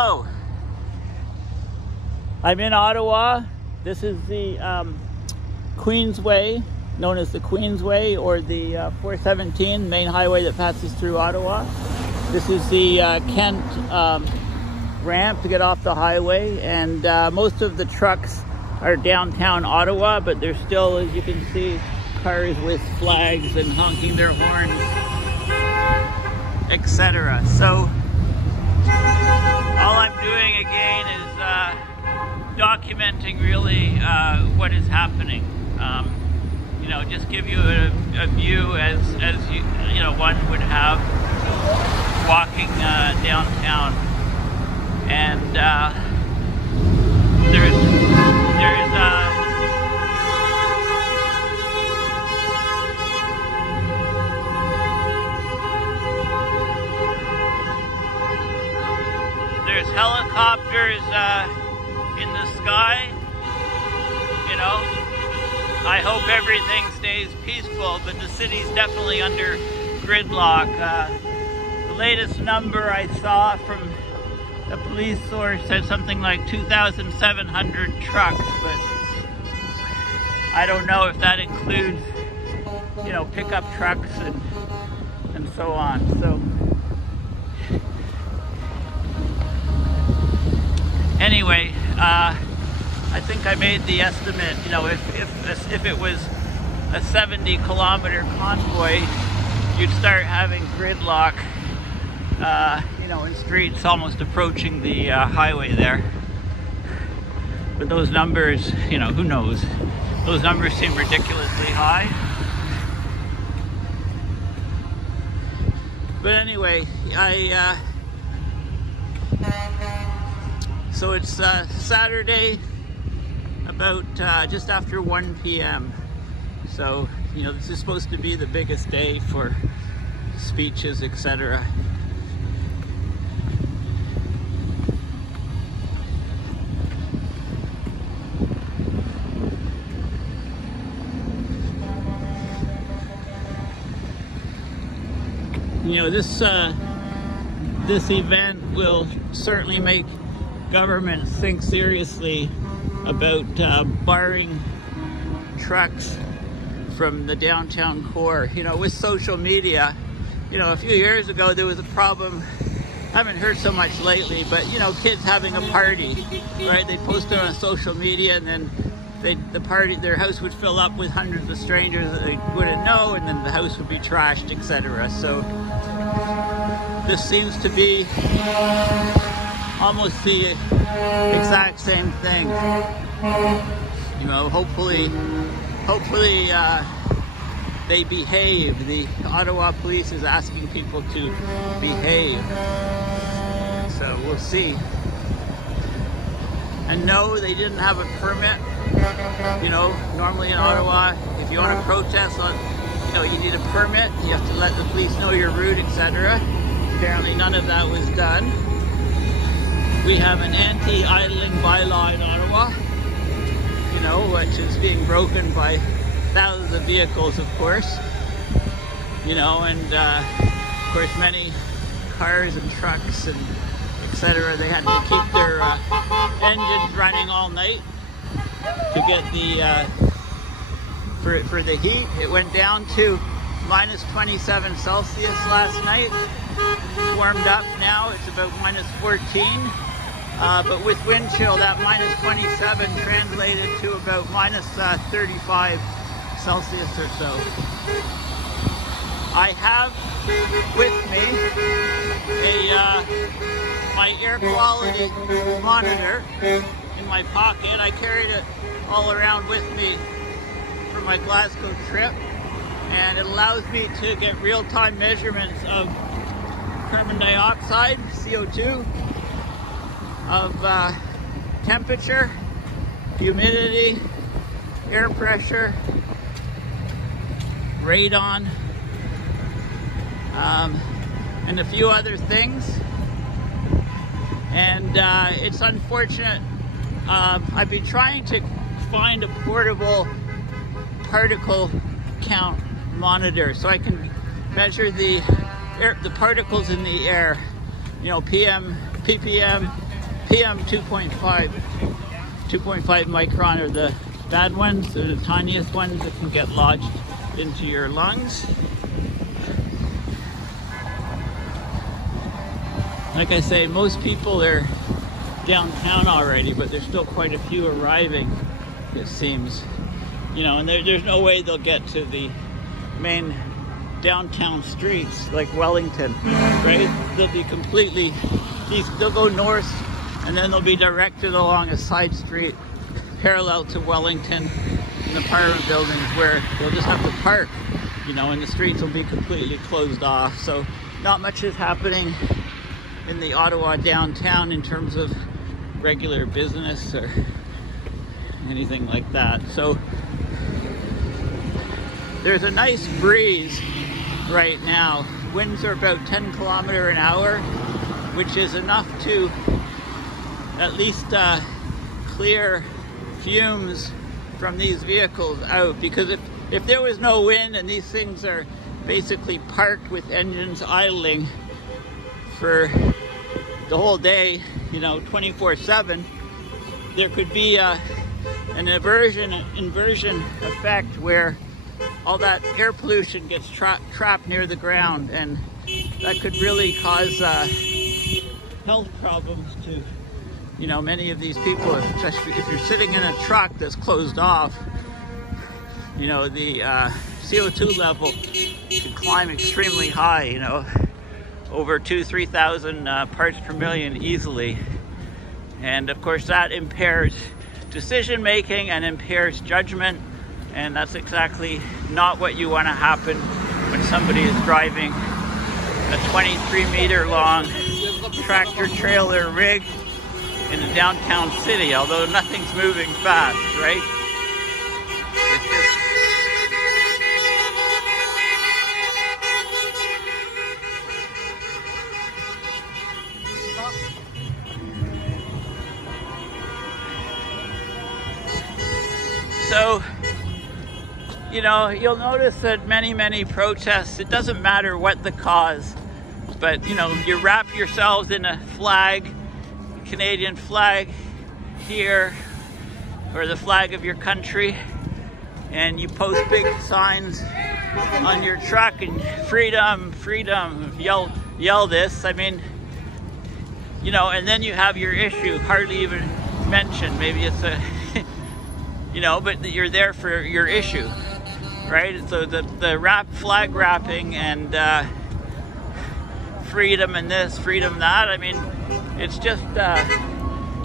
Hello. I'm in Ottawa. This is the Queensway, known as the Queensway, or the 417 main highway that passes through Ottawa. This is the Kent ramp to get off the highway, and most of the trucks are downtown Ottawa, but there's still, as you can see, cars with flags and honking their horns, etc. So all I'm doing again is documenting really what is happening. You know, just give you a view as you know one would have walking downtown, and there's helicopters in the sky. You know, I hope everything stays peaceful, but the city's definitely under gridlock. The latest number I saw from the police source said something like 2,700 trucks, but I don't know if that includes, you know, pickup trucks and so on. So anyway, I think I made the estimate, you know, if it was a 70-kilometer convoy, you'd start having gridlock, you know, in streets almost approaching the highway there. But those numbers, you know, who knows? Those numbers seem ridiculously high. But anyway, so it's Saturday, about just after 1 p.m. So, you know, this is supposed to be the biggest day for speeches, etc. You know, this event will certainly make governments think seriously about barring trucks from the downtown core. You know, with social media, you know, a few years ago there was a problem, I haven't heard so much lately, but you know, kids having a party, right? They'd post it on social media, and then their house would fill up with hundreds of strangers that they wouldn't know, and then the house would be trashed, etc. So this seems to be almost the exact same thing. You know, hopefully they behave. The Ottawa police is asking people to behave. So we'll see. And no, they didn't have a permit. You know, normally in Ottawa, if you want to protest, you know, you need a permit. You have to let the police know your route, etc. Apparently none of that was done. We have an anti-idling bylaw in Ottawa, you know, which is being broken by thousands of vehicles, of course. You know, and of course many cars and trucks and etc. They had to keep their engines running all night to get the for the heat. It went down to minus 27 Celsius last night. It's warmed up now. It's about minus 14. But with wind chill, that minus 27 translated to about minus 35 Celsius or so. I have with me my air quality monitor in my pocket. I carried it all around with me for my Glasgow trip, and it allows me to get real-time measurements of carbon dioxide, CO2, of temperature, humidity, air pressure, radon, and a few other things. And it's unfortunate. I've been trying to find a portable particle count monitor so I can measure the particles in the air, you know, PM, ppm, PM 2.5 micron are the bad ones. They're the tiniest ones that can get lodged into your lungs. Like I say, most people are downtown already, but there's still quite a few arriving, it seems. You know, and there's no way they'll get to the main downtown streets like Wellington, right? They'll be completely, they'll go north and then they'll be directed along a side street parallel to Wellington and the Parliament buildings, where they'll just have to park, you know, and the streets will be completely closed off. So not much is happening in the Ottawa downtown in terms of regular business or anything like that. So there's a nice breeze right now. Winds are about 10 kilometers an hour, which is enough to at least clear fumes from these vehicles out, because if there was no wind and these things are basically parked with engines idling for the whole day, you know, 24/7, there could be an inversion effect where all that air pollution gets trapped near the ground, and that could really cause health problems to, you know, many of these people, especially if you're sitting in a truck that's closed off. You know, the CO2 level can climb extremely high, you know, over 2,000-3,000 parts per million easily. And of course that impairs decision making and impairs judgment, and that's exactly not what you want to happen when somebody is driving a 23-meter long tractor trailer rig in a downtown city, although nothing's moving fast, right? It's just so, you know, you'll notice that many protests, it doesn't matter what the cause, but, you know, you wrap yourselves in a flag, Canadian flag here, or the flag of your country, and you post big signs on your truck and freedom, freedom, yell this. I mean, you know, and then you have your issue hardly even mentioned. Maybe it's a, you know, but you're there for your issue, right? So the flag wrapping and freedom and this, freedom that, I mean, it's just,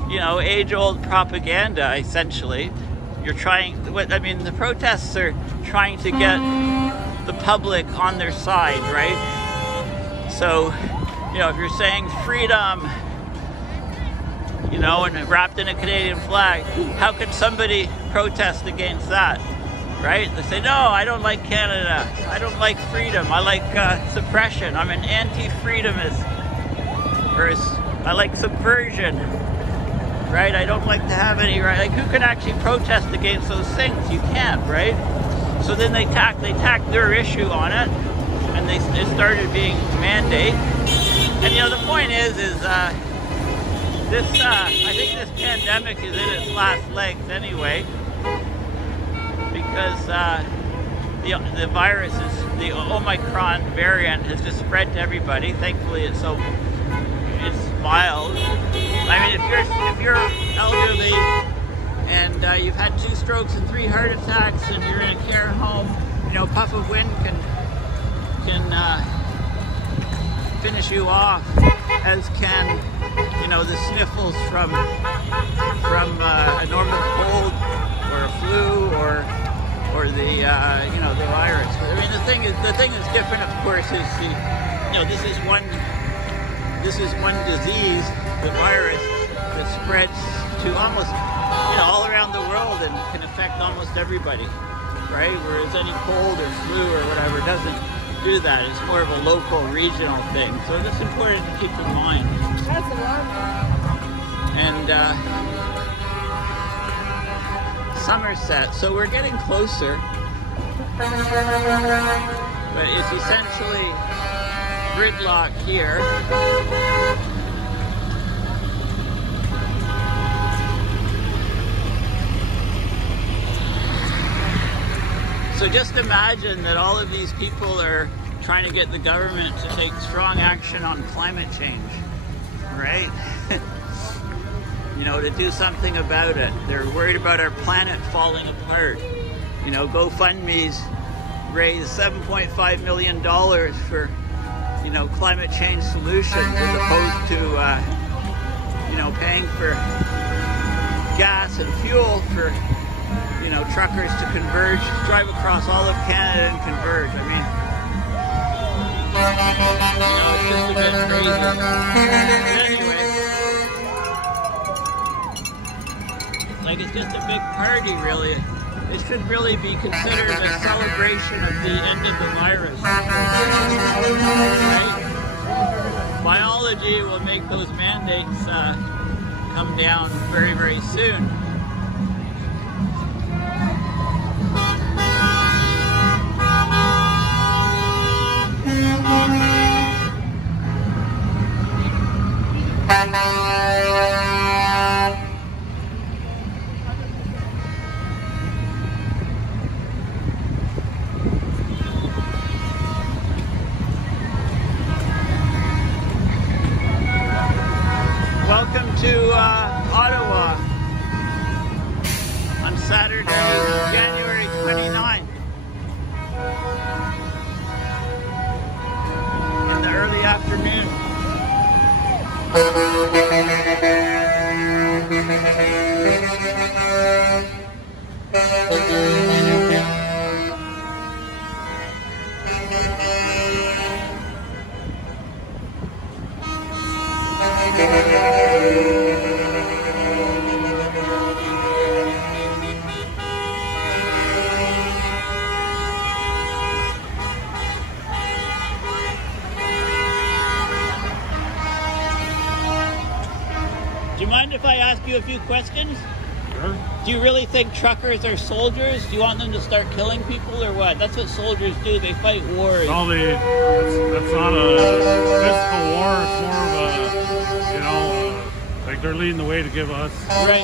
you know, age-old propaganda, essentially. You're trying, I mean, the protests are trying to get the public on their side, right? So, you know, if you're saying freedom, you know, and wrapped in a Canadian flag, how can somebody protest against that, right? They say, no, I don't like Canada. I don't like freedom. I like suppression. I'm an anti-freedomist. Or I like subversion, right? I don't like to have any right. Like, who can actually protest against those things? You can't, right? So then they tack their issue on it, and it started being mandate. And you know, the point is this. I think this pandemic is in its last legs anyway, because the virus is, the Omicron variant has just spread to everybody. Thankfully, it's mild. I mean, if you're elderly and you've had 2 strokes and 3 heart attacks and you're in a care home, you know, puff of wind can finish you off, as can, you know, the sniffles from a normal cold or a flu or the you know, the virus. But I mean, the thing that's different, of course, is this is one disease, the virus, that spreads to almost, you know, all around the world and can affect almost everybody, right? Whereas any cold or flu or whatever doesn't do that. It's more of a local, regional thing. So that's important to keep in mind. That's a lot. And Somerset. So we're getting closer, but it's essentially gridlock here. So just imagine that all of these people are trying to get the government to take strong action on climate change, right? You know, to do something about it. They're worried about our planet falling apart. You know, GoFundMe's raised $7.5 million for, you know, climate change solutions as opposed to, you know, paying for gas and fuel for, you know, truckers to converge, drive across all of Canada and converge. I mean, you know, it's just a bit crazy. But anyway, like, it's just a big party, really. It should really be considered a celebration of the end of the virus. Right? Biology will make those mandates come down very, very soon. Welcome to Ottawa on Saturday, January 29th in the early afternoon. Do you mind if I ask you a few questions? Sure. Do you really think truckers are soldiers? Do you want them to start killing people or what? That's what soldiers do. They fight wars. No, that's not a physical war. It's more of a, you know, like they're leading the way to give us Right.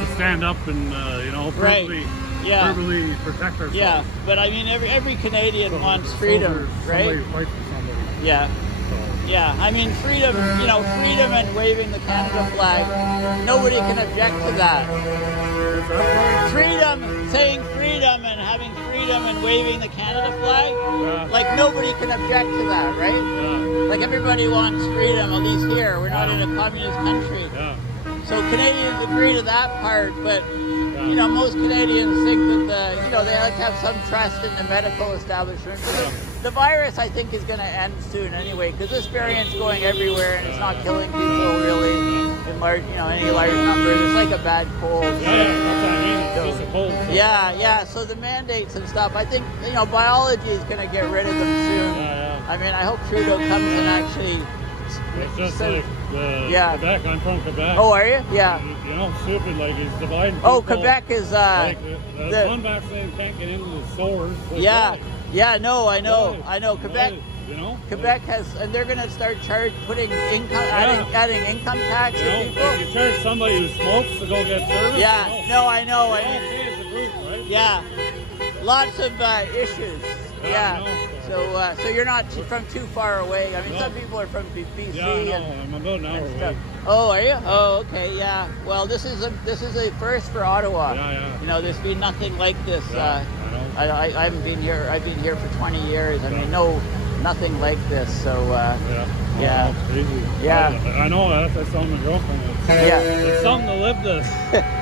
to stand up and, you know, verbally, Yeah. verbally protect ourselves. Yeah, but I mean, every Canadian So wants the freedom, soldiers, right? Somebody fight for somebody. Yeah. So, Yeah, I mean, freedom, you know, freedom and waving the Canada flag, nobody can object to that. Freedom, saying freedom and having freedom and waving the Canada flag, like nobody can object to that, right? yeah, Like everybody wants freedom, at least here. We're not in a communist country. yeah. So Canadians agree to that part, but you know, most Canadians think that you know, they like to have some trust in the medical establishment. But the virus, I think, is going to end soon anyway, because this variant's going everywhere and it's not killing people really in large, you know, any large numbers. It's like a bad cold. Yeah, that's what I mean. It's just a cold. Yeah. So the mandates and stuff, I think, you know, biology is going to get rid of them soon. Yeah. I mean, I hope Trudeau comes and actually. It's just says, like Quebec. I'm from Quebec. Oh, are you? Yeah. You know, stupid, like he's dividing people. Oh, Quebec is like, one vaccine can't get into the stores. Like, yeah. why? Yeah, no, I know. Why? I know. Quebec. Why? You know? Quebec has, and they're going to start putting income, adding income tax You to know, people. if you charge somebody who smokes to go get service. Yeah, you no, I know. They all pay as a group, right? Yeah, lots of issues. Yeah, I know. So you're not from too far away. I mean, No. some people are from BC. Yeah, I know. and I'm about an hour stuff. away. Oh, are you? Oh, okay, yeah. Well, this is a first for Ottawa. Yeah. You know, there's been nothing like this. Yeah, I know. I haven't been here. I've been here for 20 years. I mean, nothing like this. So Yeah, it's crazy. Yeah. I know. That's telling my girlfriend. It's something to live this.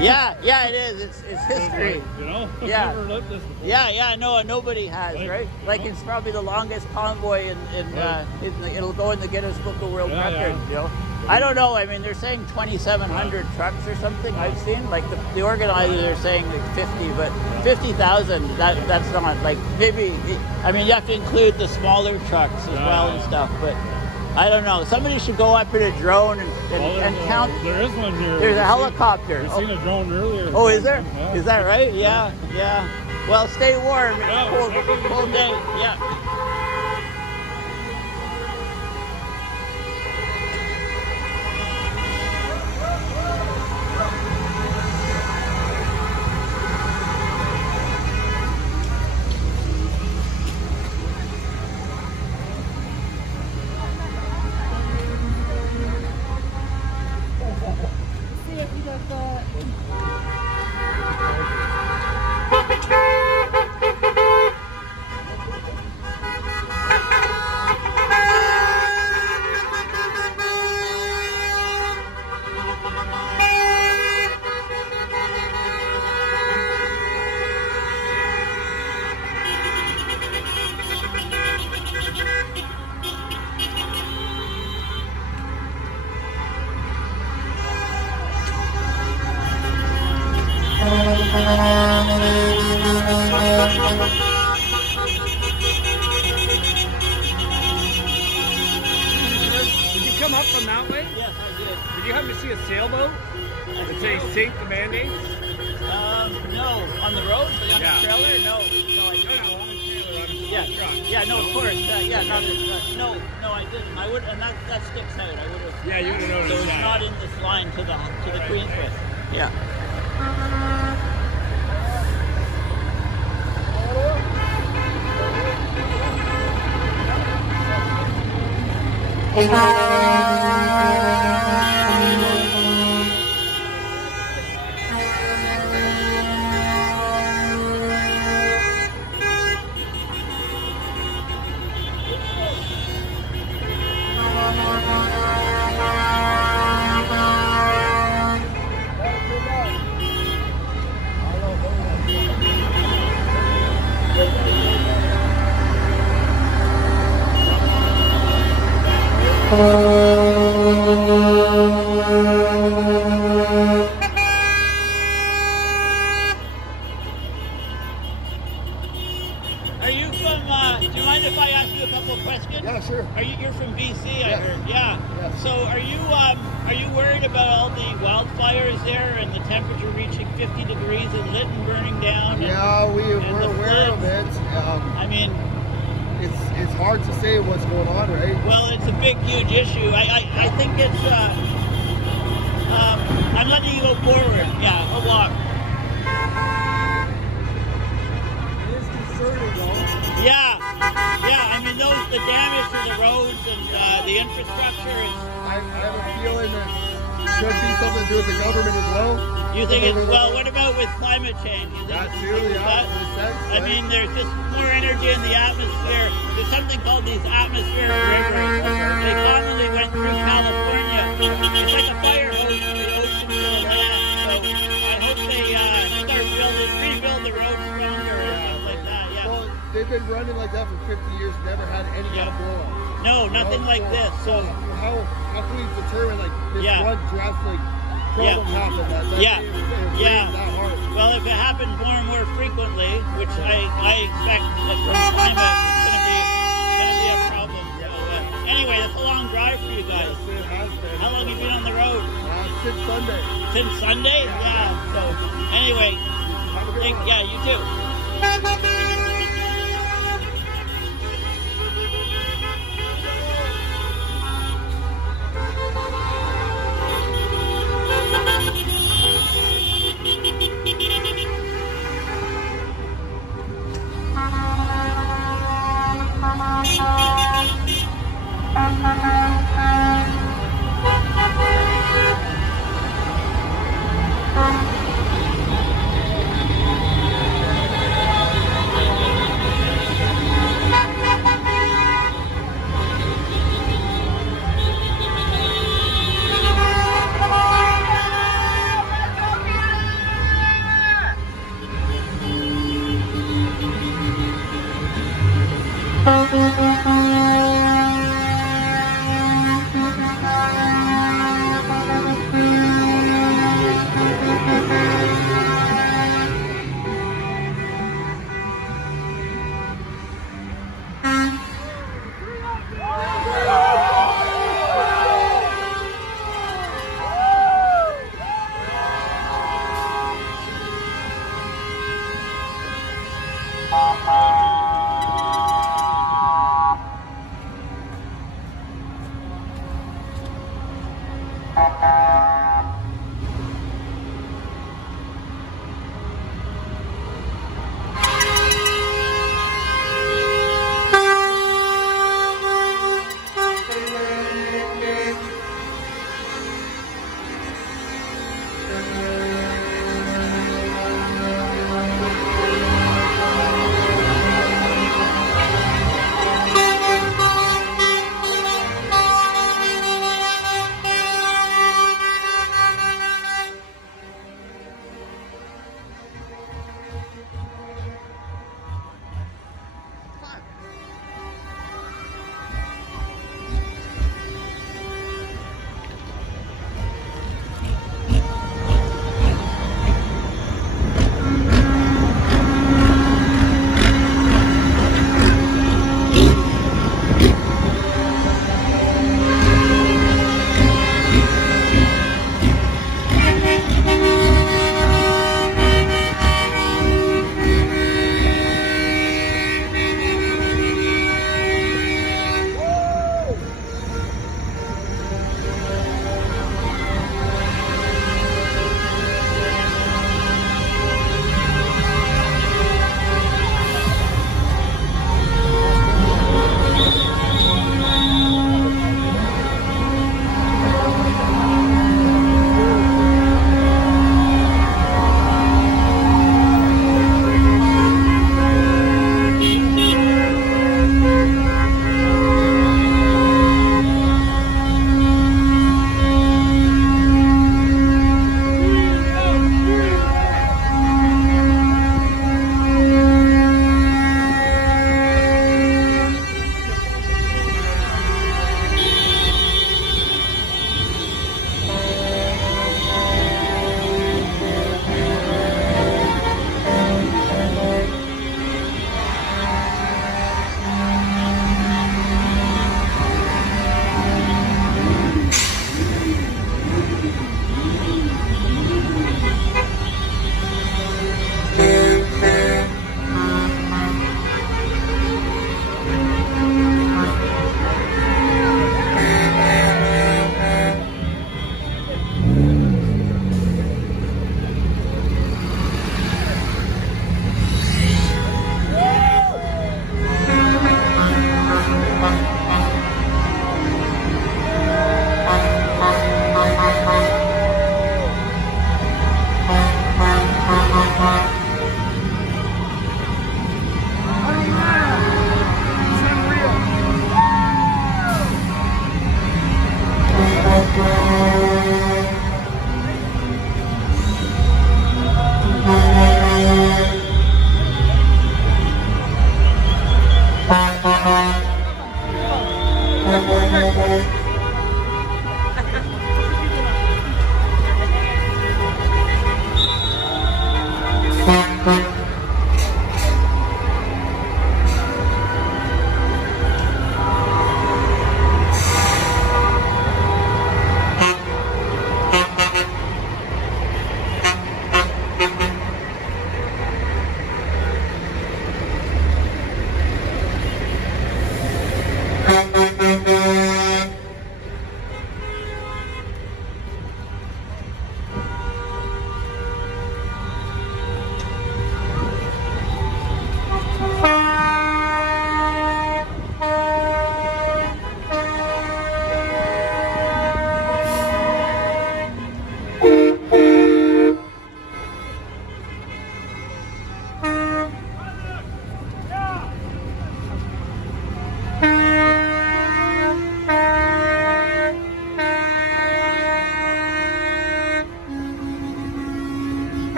yeah, it is. It's history. You know, I've Yeah. never lived this before. Yeah, no, nobody has, right? Like, it's probably the longest convoy it'll go in the Guinness Book of World Records, you know? I don't know, I mean, they're saying 2,700 trucks or something I've seen. Like, the organizers are saying like 50, but 50,000, that's not, like, maybe, I mean, you have to include the smaller trucks as well and stuff, but I don't know. Somebody should go up in a drone and count. There is one here. There's a helicopter. We've seen a drone earlier. Oh, is there? Yeah. Is that right? Yeah. Well, stay warm. It's Yeah, cold day. Yeah. that way? Yes, I did. Did you happen to see a sailboat that say "State the Mandates"? No. On the road? On Yeah. the trailer? No. No, I didn't. No, on the trailer, on the Yeah, truck. yeah, no, of course. Yeah, not no, I didn't. I would, and that sticks out. I would have. Yeah, you would have noticed. So it's that. not in this line to the Queen's Way. Yeah. Are you from, do you mind if I ask you a couple of questions? Yeah, sure. You're from BC, I Yeah. heard. Yeah. Yeah. So are you worried about all the wildfires there and the temperature reaching 50 degrees and Lytton burning down? Yeah, we're and the aware of floods? it. I mean, It's hard to say what's going on, right? well, it's a big, huge issue. I think it's, I'm letting you go forward. Yeah, I'll walk. It is concerning, though. Yeah. Yeah, I mean, the damage to the roads and the infrastructure is... I have a feeling that could be something to do with the government as well. You think it's, well, what about with climate change? You think That it's- too, yeah. that- in a sense, I right? mean, there's just more energy in the atmosphere. There's something called these atmospheric rivers. They commonly went through California. It's like a fire hose from the ocean to the land. So I hope they rebuild the roads stronger and stuff like that. Yeah. Well, they've been running like that for 50 years, never had any kind of blow up. No, nothing like this. So how can we determine like this Yeah. one drastic problem happened that Yeah. it rained Yeah. that hard? well, if it happens more and more frequently, which I expect that with climate it's going to be a problem. So, anyway, that's a long drive for you guys. Yes, it has been. How long have you been on the road? Since Sunday. Since Sunday? Yeah. So anyway, Have a good one. yeah, you too.